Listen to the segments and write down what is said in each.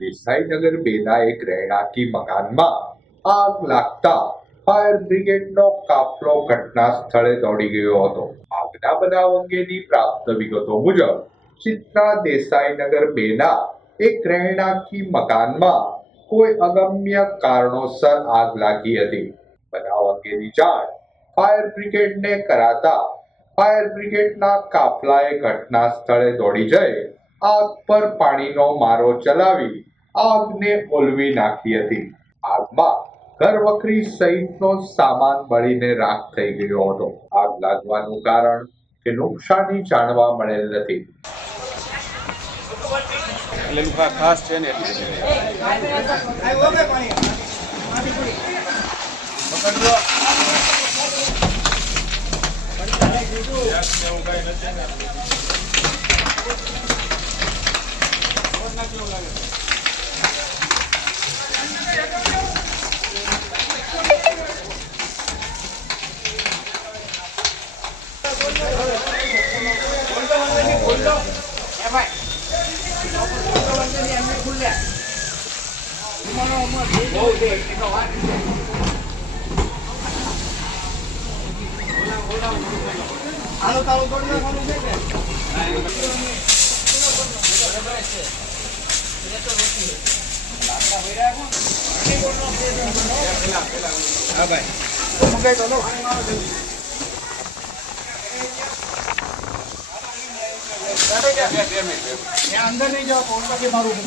દેસાઈનગર બેના એક રહેણાંકી મકાનમાં આગ લાગતા ફાયર બ્રિગેડનો કાફલો ઘટના સ્થળે દોડી ગયો હતો. આગના બનાવ અંગેની પ્રાપ્ત વિગતો મુજબ ચિત્રા દેસાઈનગર બેના એક રહેણાંકી મકાનમાં કોઈ અગમ્ય કારણોસર આગ લાગી હતી. બનાવ અંગેની જાણ ફાયર બ્રિગેડને કરાતા ફાયર બ્રિગેડના કાફલાએ ઘટના સ્થળે દોડી જઈ આગ પર પાણીનો મારો ચલાવી આગને ઓલવી નાખી હતી. આગમાં ઘરવખરી સહિતનો સામાન બળીને રાખ થઈ ગયો હતો. આગ લાગવાનું કારણ કે નુકસાની જાણવા મળેલ નથી. ખાસ છે ને હા ભાઈ અંદર નહીં જાઓ પછી મારું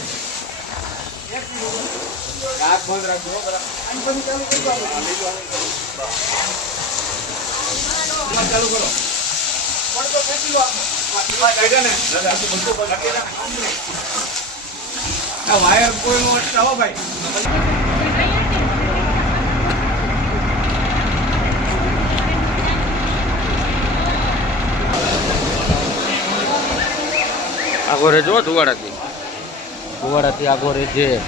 આગ બંધ રાખજો ચાલુ કરો વાયર કોઈ નો ચાલો ભાઈ આગો રેજો ધુવાડાથી આગો રેજે.